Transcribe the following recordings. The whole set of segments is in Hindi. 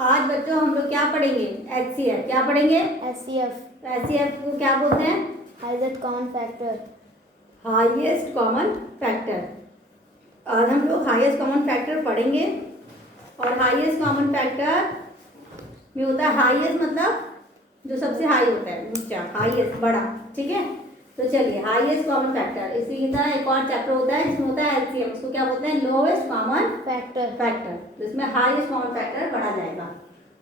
आज बच्चों हम लोग क्या पढ़ेंगे? HCF। क्या पढ़ेंगे? HCF HCF को क्या बोलते हैं? Highest common factor. Highest common factor. आज हम लोग हाईएस्ट कॉमन फैक्टर पढ़ेंगे। और हाईएस्ट कॉमन फैक्टर में होता है हाईएस्ट मतलब जो सबसे हाई होता है, ऊंचा, हाईएस्ट, बड़ा। ठीक है, तो चलिए हाईएस्ट कॉमन फैक्टर। इसी तरह एक और चैप्टर होता है जिसमें होता है LCM, उसको क्या बोलते हैं? Lowest common factor. तो इसमें हाईएस्ट कॉमन फैक्टर पढ़ा जाएगा।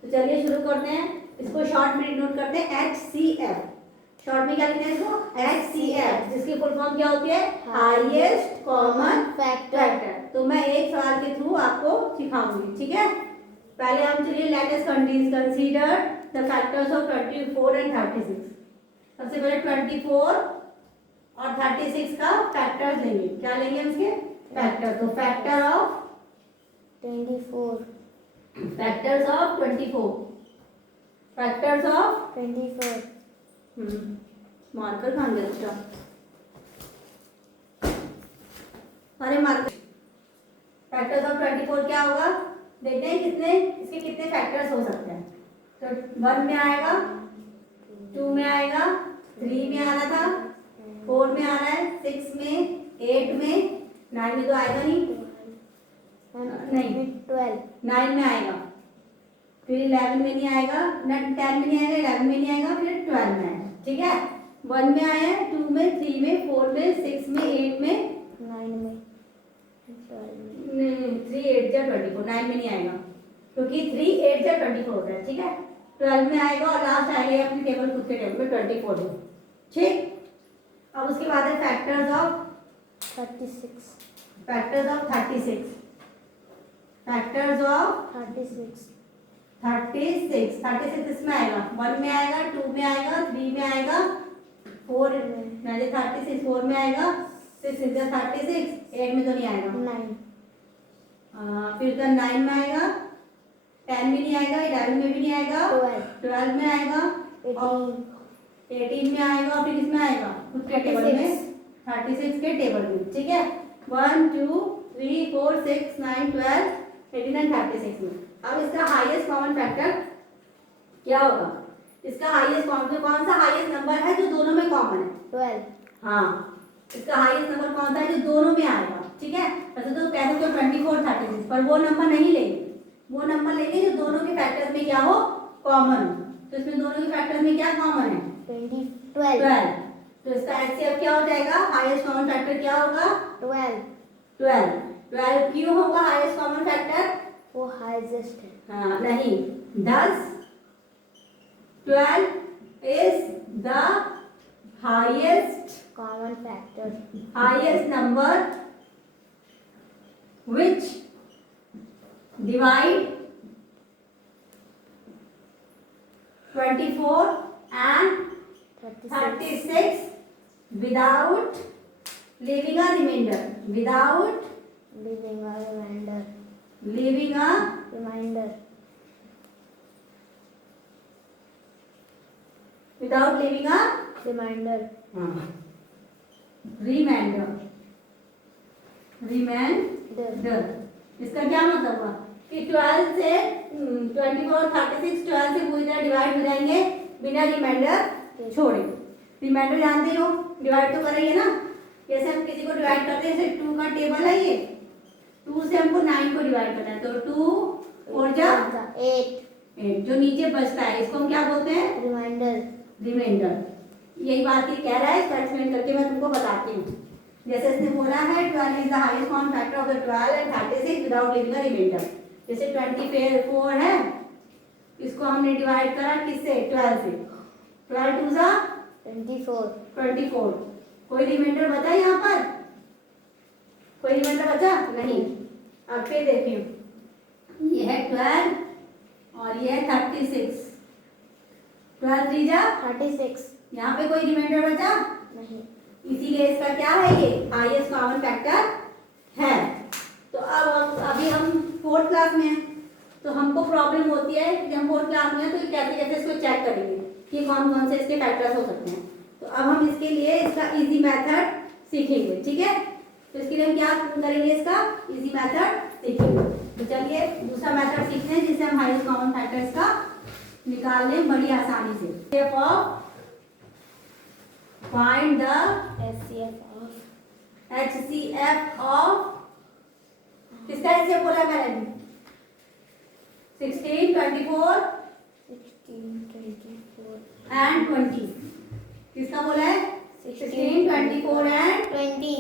तो चलिए शुरू करते हैं। इसको शॉर्ट में नोट करते हैं HCF। शॉर्ट में क्या लिखते हैं इसको? HCF, जिसकी फुल फॉर्म क्या होती है? Highest common factor. तो मैं एक सवाल के थ्रू आपको सिखाऊंगी, ठीक है। पहले हम चलिए let us consider the factors of 24 and 36। सबसे पहले 24 और 36 का फैक्टर्स लेंगे। क्या लेंगे हम इसके? फैक्टर। तो factor of 24 factors of 24 factors of 24 marker कहाँ गया उसका? अरे मार्कर। फैक्टर्स ऑफ 24 क्या होगा? देखते हैं कितने इसके कितने फैक्टर्स हो सकते हैं। तो 1 में आएगा, 2 में आएगा, 3 में आ रहा था, 4 में आ रहा है, 6 में, 8 में, 9 में तो आएगा नहीं, 12 9 में आएगा, फिर 11 में नहीं आएगा, 10 में नहीं आएगा, 11 में नहीं आएगा, फिर 12 में आएगा। ठीक है, 1 में आया है, 2 में, 3 में, 4 में, 6 में, 8 में, 9 में, 3 8 जा 24, 9 में नहीं आएगा क्योंकि 3 8 जा 24 होता है। ठीक है, 12 में आएगा और लास्ट आएगा अपनी टेबल, खुद के टेबल में 24 है। ठीक, अब उसके बाद है factors of 36 factors of 36 factors of 36 इसमें आएगा, 1 में आएगा, 2 में आएगा, 3 में आएगा, 4 में 36, 4 में आएगा, 6 इज 36, 8 में तो नहीं आएगा, 9 फिर 9 में आएगा, 10 में नहीं आएगा, 11 में भी नहीं आएगा, 12 में आएगा, 18 में आएगा, फिर किसमें आएगा? खुद के टेबल में, 36 के टेबल में। ठीक है, 1 2 3 4 6 9 12 18 एंड 36 में। अब इसका हाईएस्ट कॉमन फैक्टर क्या होगा? इसका हाईएस्ट कौन सा हाईएस्ट नंबर है जो दोनों में कॉमन है? 12 हाँ, इसका हाईएस्ट नंबर कौन सा है जो दोनों में आएगा? ठीक है, वैसे तो कह सकते हो 24 36, पर वो नंबर नहीं लेंगे, वो नंबर लेंगे जो दोनों के फैक्टर्स में क्या हो? कॉमन हो। तो इसमें दोनों के फैक्टर्स में क्या कॉमन है? 12 तो इसका HCF क्या हो जाएगा? हाईएस्ट कॉमन फैक्टर क्या होगा? 12 क्यों होगा हाईएस्ट कॉमन फैक्टर? वो हाईएस्ट है। हाँ, नहीं, 10 12 is the common factor highest number which divide 24 and 36 without leaving a remainder. Without leaving a remainder. leaving a Reminder. without leaving a Reminder. remainder. इसका क्या मतलब हुआ कि 12 से 24 36 12 से पूरी तरह डिवाइड हो जाएंगे बिना रिमाइंडर छोड़े। रिमाइंडर जानते हो, डिवाइड तो करेंगे ना, जैसे हम किसी को डिवाइड करते हैं, जैसे 2 का टेबल है ये, 2 से हमको 9 को डिवाइड करना है, तो 2 4 जा 8, जो नीचे बचता है इसको हम क्या बोलते हैं? रिमाइंडर। यही बात ये कह रहा है, इसका एक्सप्लेन करके मैं तुमको बताती हूँ। जैसे इसने बोला है 12 is the highest common factor of the 12 and 36 without leaving a reminder. जैसे 24 है, इसको हमने डिवाइड करा किससे? 12 से, 12 2 जा 24। कोई रिमाइंडर बचा यहाँ पर? कोई रिमाइंडर बचा नहीं। अब फिर देखिए, ये है 12 और ये है 36, 12 3 जा 36, यहाँ पे कोई रिमाइंडर बचा नहीं, इसीलिए इसका क्या है? ये हाईएस्ट कॉमन फैक्टर है। तो अब अभी हम 4th क्लास में हैं, तो हमको प्रॉब्लम होती है कि हम 4th क्लास में हैं तो कैसे कैसे इसको चेक करेंगे कि कौन कौन से इसके फैक्टर्स हो सकते हैं। तो अब हम इसके लिए इसका इजी मेथड सीखेंगे। ठीक है, तो इसके लिए हम क्या करेंगे? इसका इजी मेथड सीखेंगे। तो चलिए दूसरा मेथड सीखते हैं जिससे हम हाईएस्ट कॉमन फैक्टर्स का निकाल लें बड़ी आसानी से। Step of find the HCF of किसका HCF बोला मैंने? 16, 24 एंड 20। किसका बोला है? 16, 24 एंड 20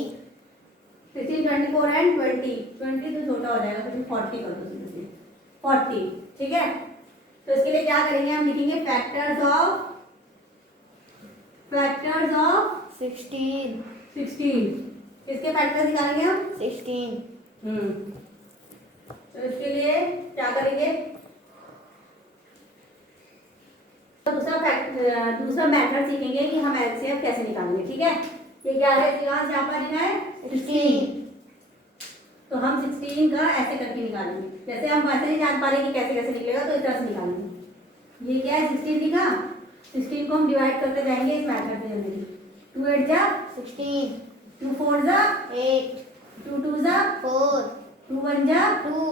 16, 24 एंड 20। 20 तो छोटा हो जाएगा तो फिर 40 कर दो सीधे। 40 ठीक है। तो इसके लिए क्या करेंगे, हम लिखेंगे फैक्टर्स ऑफ 16 किसके फैक्टर्स निकालेंगे हम? 16 तो इसके लिए क्या करेंगे, तो दूसरा मेथड सीखेंगे कि हम एलसीएम कैसे निकालेंगे। ठीक है, ये क्या है, यहाँ पर लिखा है 16, तो हम 16 का ऐसे करके निकालेंगे। जैसे हम वैसे नहीं जान पा रहे कि कैसे कैसे निकलेगा, तो इस तरह से निकालेंगे। ये क्या है 16 लिखा, 16 को हम डिवाइड करते जाएंगे इस मेथड में जल्दी। 2 8 जा 16 2 4 जा 8 2 2 जा 4 2 1 जा 2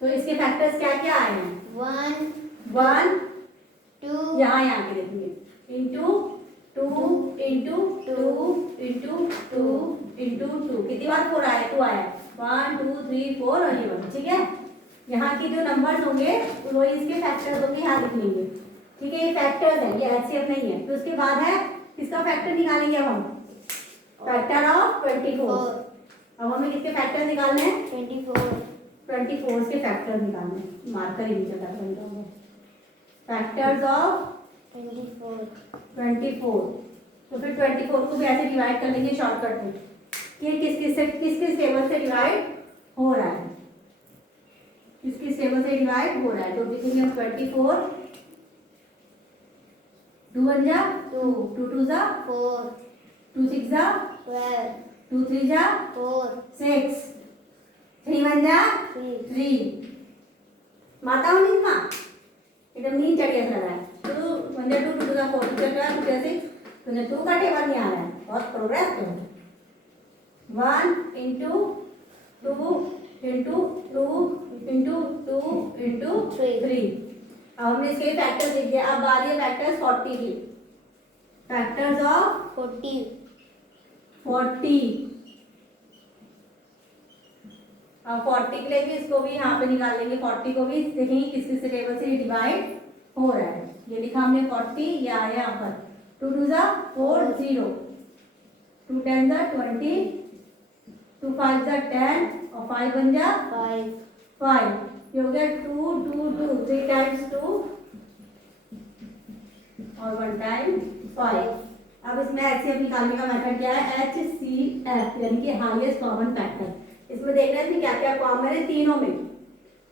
तो इसके फैक्टर्स क्या क्या आए हैं? 1 2 यहाँ के देखेंगे इंटू 2 इंटू 2 इंटू 2 इंटू 2 कितनी बार 4 आया? 2 आया। 1 2 3 4 और ये 1। ठीक है, यहाँ के जो नंबर्स होंगे वो इसके फैक्टर्स होंगे, यहाँ लिख लेंगे। ठीक है, ये फैक्टर्स है, ये एलसीएम नहीं है। तो उसके बाद है किसका फैक्टर निकालेंगे अब हम? Factor of 24। अब हमें किसके फैक्टर निकालने हैं? 24 के फैक्टर निकालने हैं। मार्कर ही नीचे तक निकालने हैं। Factors of 24। तो फिर 24 को भी ऐसे डिवाइड कर लेंगे शॉर्टकट में कि किस टेबल से डिवाइड हो रहा है, किस टेबल से डिवाइड हो रहा है। तो लिखेंगे हम 24 2 1 जा 2 2 2 जा 4 2 6 जा 12 2 3 जा 4 6 3 1 जा 3। माता हूँ नींद माँ एकदम नींद चढ़ी ऐसा लग रहा है। 2 1 जा 2 2 जा 4 2 जा 12 2 जा 6 तुमने 2 का टेबल नहीं आ रहा है, बहुत प्रोग्रेस तो 1 इंटू 2 इंटू 2 इंटू 2 इंटू 3। अब हमने इसके फैक्टर्स लिख दिया। अब आ रही है फैक्टर्स 40 की। फैक्टर्स ऑफ 40 अब 40 के लिए भी इसको भी यहाँ पे निकाल लेंगे। 40 को भी देखेंगे किस किस टेबल से डिवाइड हो रहा है। ये लिखा हमने 40, ये आया यहाँ पर 2 2 जा 4 0 2 10 जा 20 2 5 जा 10 और 5 1 जा 5। ये हो गया 2 2 2 3 टाइम्स 2 और 1 टाइम 5। अब इसमें एचसीएफ निकालने का मेथड क्या है? HCF यानी कि हाईएस्ट कॉमन फैक्टर। इसमें देखना है क्या क्या कॉमन है तीनों में।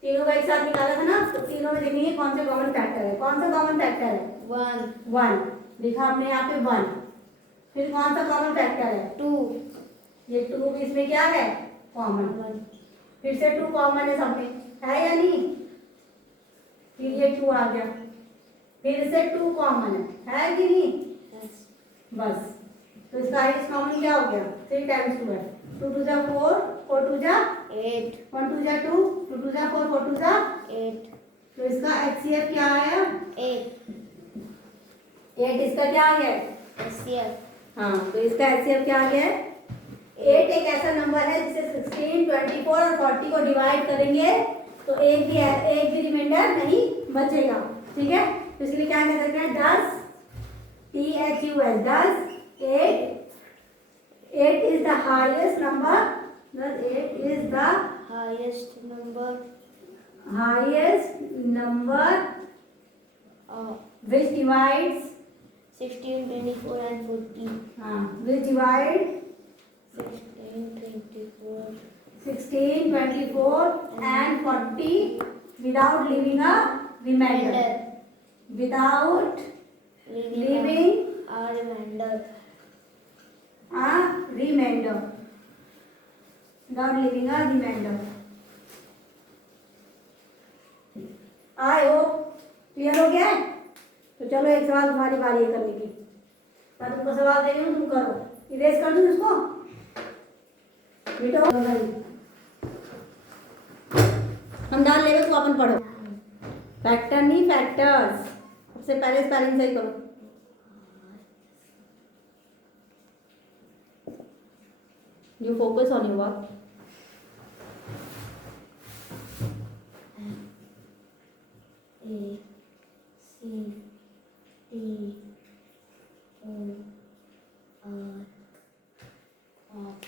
तीनों का एक साथ निकाला था ना, तो तीनों में देखेंगे कौन सा कॉमन फैक्टर है। कौन सा कॉमन फैक्टर है? 1 लिखा आपने यहाँ पे 1। फिर कौन सा कॉमन फैक्टर है? 2। ये 2 भी इसमें क्या है? कॉमन। फिर से 2 कॉमन है सब में, है या नहीं? फिर ये 2 आ गया, फिर से 2 कॉमन है कि नहीं? बस, तो इसका हाईएस्ट कॉमन क्या हो गया? 3 टाइम्स 2 है। 2 2 जा 4 4 2 जा 8 1 2 जा 2 2 2 जा 4 4 2 जा 8। तो इसका HCF क्या आया? 8 इसका क्या आ गया? HCF। हाँ, तो इसका HCF क्या आ गया है? 8 एक ऐसा नंबर है जिसे 16 24 और 40 को डिवाइड करेंगे तो एक भी रिमाइंडर नहीं बचेगा। ठीक है, तो इसलिए क्या कह सकते हैं? 10 THUS 10 8 is the highest number. Thus 8 is the highest number which divides 16 24 and 40 which divide 16 24 16 24 and 40 without leaving a remainder. Without leaving a remainder. Without leaving a remainder. I hope clear हो गया है। तो चलो एक सवाल तुम्हारी बारी है करने की। मैं तुमको सवाल दे रही हूँ, तुम करो। इरेज कर दूँ इसको? बेटो हम डाल लेवे तो अपन पढ़ो। फैक्टर नहीं फैक्टर्स। सबसे पहले स्पेलिंग सही करो। You focus on your work. A C D O R F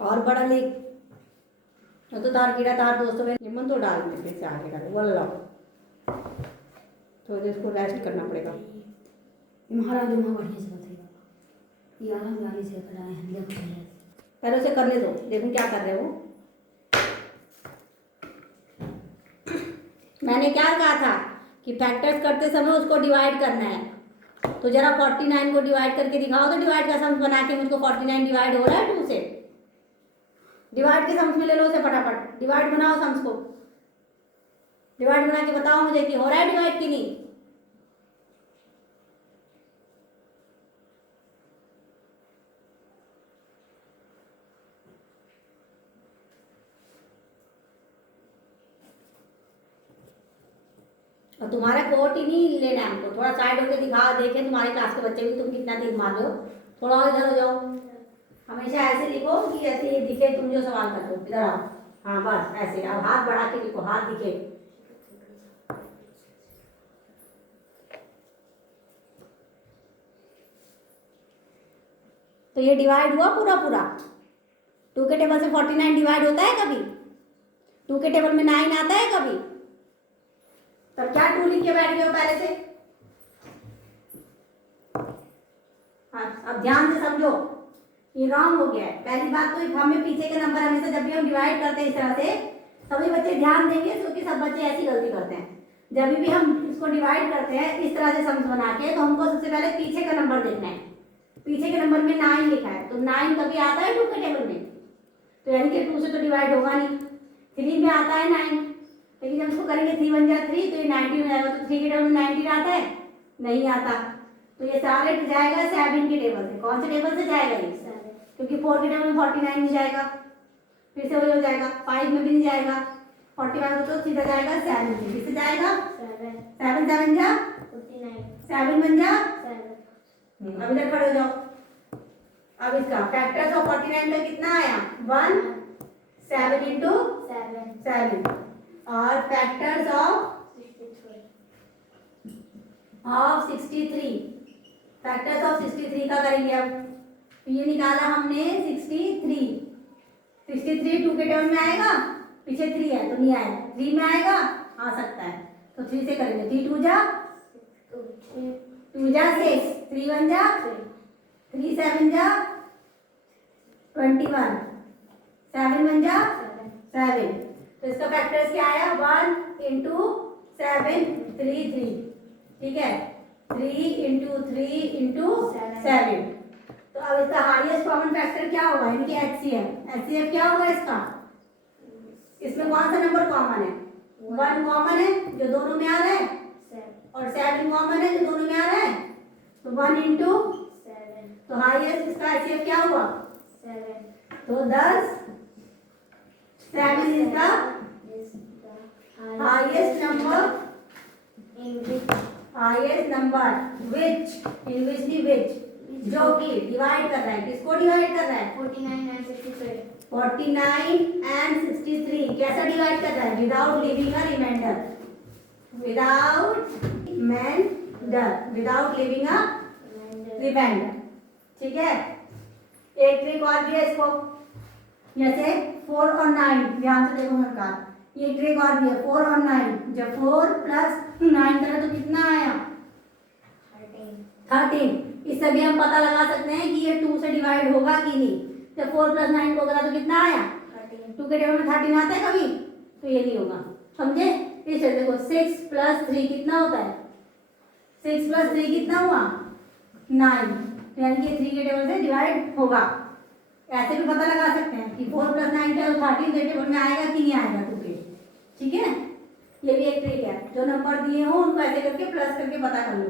और बड़ा लिख। तो तार कीड़ा तार दोस्तों में निमन तो डाल दे फिर से आगे कर बोल लो। तो इसको रेस्ट करना पड़ेगा। महाराज माँ बढ़िया से बताइए ये आराम गाड़ी से कराए हैं देखो पहले उसे करने दो, देखो क्या कर रहे हो। मैंने क्या कहा था कि फैक्टर्स करते समय उसको डिवाइड करना है। तो जरा 49 को डिवाइड करके दिखाओ। तो डिवाइड का सम्स बना के मुझको 49 डिवाइड हो रहा है 2 से। डिवाइड के सम्स में ले लो उसे फटाफट। डिवाइड बनाओ सम्स को। डिवाइड बना के बताओ मुझे कि हो रहा है डिवाइड कि नहीं। और तुम्हारा कोट ही नहीं लेना है हमको। थोड़ा साइड होकर दिखाओ, देखें तुम्हारी क्लास के बच्चे भी तुम कितना तीर मार रहे हो। थोड़ा और इधर हो जाओ। हमेशा ऐसे लिखो कि ऐसे ये दिखे तुम जो सवाल करते हो। इधर आओ। हाँ बस ऐसे। अब हाथ बढ़ा के लिखो, हाथ दिखे। तो ये डिवाइड हुआ पूरा पूरा। 2 के टेबल से 49 डिवाइड होता है कभी? 2 के टेबल में 9 आता है कभी? तब क्या 2 लिख के बैठ गए हो पहले से? हाँ, अब ध्यान से समझो, ये रॉन्ग हो गया है। पहली बात तो हमें पीछे के नंबर हमेशा जब भी हम डिवाइड करते हैं इस तरह से, सभी बच्चे ध्यान देंगे क्योंकि सब बच्चे ऐसी गलती करते हैं। जब भी हम इसको डिवाइड करते हैं इस तरह से सम्स बना के, तो हमको सबसे पहले पीछे का नंबर देखना है। पीछे के नंबर में 9 लिखा है, तो 9 कभी आता है 2 के टेबल में? तो यानी कि 2 से तो डिवाइड होगा नहीं। 3 में आता है 9, लेकिन जब इसको करेंगे 3 1 जा 3 तो ये 19 हो जाएगा। तो 3 के टेबल में 19 आता है? नहीं आता। तो ये सारे जाएगा 7 के टेबल से। कौन से टेबल से जाएगा ये? क्योंकि 4 के टेबल में 49 नहीं जाएगा। फिर से वही हो जाएगा। 5 में भी नहीं जाएगा। 41 तो सीधा जाएगा 7 में। किससे जाएगा? 7 7 जा 49 7 1 जा 7 अब इधर खड़े हो जाओ। अब इसका फैक्टर्स ऑफ 49 का कितना आया? 1 7 into 7 और फैक्टर्स ऑफ 63 फैक्टर्स ऑफ 63 का करेंगे। अब ये निकाला हमने 63 2 के टेबल में आएगा, पीछे 3 है तो नहीं आएगा। 3 में आएगा, आ सकता है। तो 3 से करेंगे। 3 2 जा 2 जा 6 3 1 जा 3 7 जा 21 7 1 जा 7। तो इसका फैक्टर्स क्या आया? 1 into 7 3 3। ठीक है, 3 into 3 into 7। तो अब इसका हाईएस्ट कॉमन फैक्टर क्या होगा? यानी कि HCF। HCF क्या होगा इसका? इसमें कौन सा नंबर कॉमन है? 1 कॉमन है जो दोनों में आ रहा है, और 7 कॉमन है जो दोनों में आ रहा है। तो 1 into 7 तो हाईएस्ट इसका HCF क्या हुआ? 7 तो 10 7 is the highest number highest number which in which the which जो कि डिवाइड कर रहा है। किसको डिवाइड कर रहा है? 49 and 63 49 and 63 कैसा डिवाइड कर रहा है? Without living a reminder. Without living a reminder. ठीक है, एक ट्रिक और भी है इसको। जैसे 4 और 9, ध्यान से देखो मेरे का, ये ट्रिक और भी है। 4 और 9 जब 4 + 9 करें तो कितना आया? 13। इससे भी हम पता लगा सकते हैं कि ये 2 से डिवाइड होगा कि नहीं। जब 4 + 9 को करा तो कितना आया? 2 के टेबल में 13 आता है कभी? तो ये नहीं होगा। समझे? इसे देखो 6 + 3 कितना होता है? 6 + 3 कितना हुआ? 9। यानी कि 3 के टेबल से डिवाइड होगा। ऐसे भी पता लगा सकते हैं कि 4 + 9 = 13 टेबल में आएगा कि नहीं आएगा टुके। ठीक है, ये भी एक ट्रिक है, जो नंबर दिए हो उनको ऐसे करके प्लस करके पता कर लो।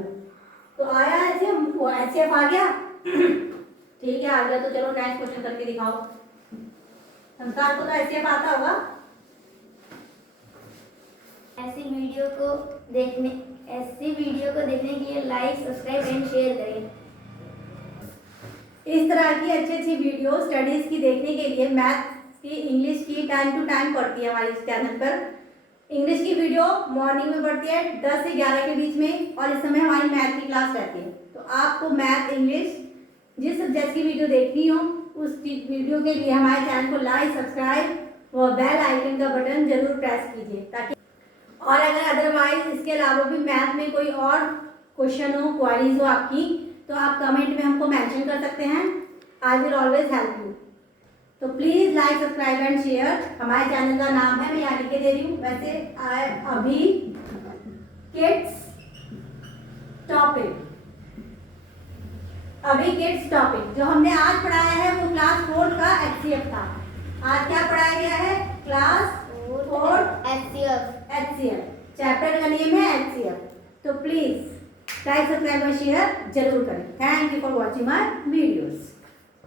तो आया ऐसे, वो ऐसे आ गया। ठीक है, आ गया तो चलो नेक्स्ट क्वेश्चन करके दिखाओ। संस्कार को तो ऐसे आता होगा। ऐसी वीडियो को देखने के लिए लाइक, सब्सक्राइब एंड शेयर करें। इस तरह की अच्छी अच्छी वीडियो स्टडीज की देखने के लिए मैथ की, इंग्लिश की टाइम टू टाइम पढ़ती है हमारे इस चैनल पर। इंग्लिश की वीडियो मॉर्निंग में पढ़ती है 10 से 11 के बीच में, और इस समय हमारी मैथ की क्लास रहती है। तो आपको मैथ, इंग्लिश जिस सब्जेक्ट की वीडियो देखनी हो उस वीडियो के लिए हमारे चैनल को लाइक, सब्सक्राइब व बेल आइकन का बटन जरूर प्रेस कीजिए, ताकि और अगर अदरवाइज इसके अलावा भी मैथ में कोई और क्वेश्चन हो, क्वारीज हो आपकी, तो आप कमेंट में हमको मेंशन कर सकते हैं। I will always help you. तो please like, subscribe and share. हमारे चैनल का नाम है, मैं यहाँ लिख के दे रही हूँ वैसे, अभी किड्स टॉपिक। अभी किड्स टॉपिक जो हमने आज पढ़ाया है वो क्लास 4 का HCF था। आज क्या पढ़ाया गया है? Class 4 HCF। चैप्टर का नेम है HCF। तो प्लीज लाइक, सब्सक्राइब और शेयर जरूर करें। Thank you for watching my videos.